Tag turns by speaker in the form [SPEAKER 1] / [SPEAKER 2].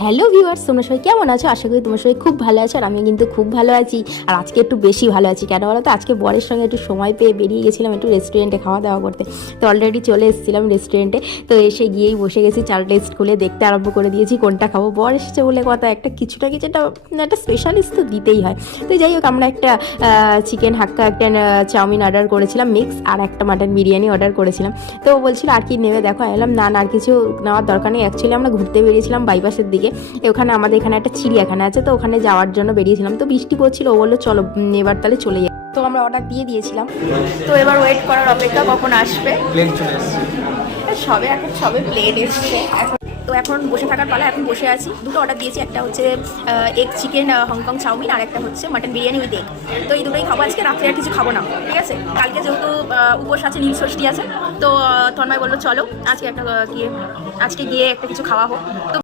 [SPEAKER 1] Hello viewers তোমরা সবাই কেমন আছো? আশা করি তোমার সবাই খুব ভালো আছো আর আমি কিন্তু খুব ভালো আছি। আর আজকে একটু বেশি ভালো আছি। কেন বলো তো? আজকে বরের সঙ্গে একটু সময় পেয়ে বেরিয়ে গেছিলাম একটু রেস্টুরেন্টে খাওয়া দাওয়া করতে। তো অলরেডি চলে এসেছিলাম রেস্টুরেন্টে তো এসে গিয়েই বসে গেছি চাল টেস্ট খুলে দেখতে আরম্ভ করে দিয়েছি কোনটা খাব। বর এসেছে বলে কথা, একটা কিছুটা কিছু একটা একটা স্পেশালিস্ট তো দিতেই হয়। তো যাই হোক, আমরা একটা চিকেন হাক্কা, একটা চাউমিন অর্ডার করেছিলাম মিক্স আর একটা মাটন বিরিয়ানি অর্ডার করেছিলাম। তো বলছিল, আর কি নেবে? দেখো এলাম না না, আর কিছু নেওয়ার দরকার নেই। অ্যাকচুয়ালি আমরা ঘুরতে বেরিয়েছিলাম বাইপাসের দিকে। ওখানে আমাদের এখানে একটা চিড়িয়াখানা আছে তো ওখানে যাওয়ার জন্য বেরিয়েছিলাম। তো বৃষ্টি পড়ছিল ও বলল চলো এবার তাহলে চলে যাই। তো আমরা অর্ডার দিয়ে দিয়েছিলাম। তো এবার ওয়েট করার অপেক্ষা কখন আসবে? সবে এখন সবে প্লেট এসছে। এখন তো এখন বসে থাকার পালা এখন বসে আছি। দুটো অর্ডার দিয়েছি একটা হচ্ছে egg chicken Hong Kong chowmein আর একটা হচ্ছে মাটন বিরিয়ানি উইথ এগ তো এই দুটোই খাব আজকে রাত্রে আর কিছু খাব না ঠিক আছে? কালকে যেহেতু উপোস আছে নীল ষষ্ঠী আছে তো তন্ময় বলল চলো আজকে একটা গিয়ে আজকে গিয়ে একটা কিছু খাওয়া হোক। তো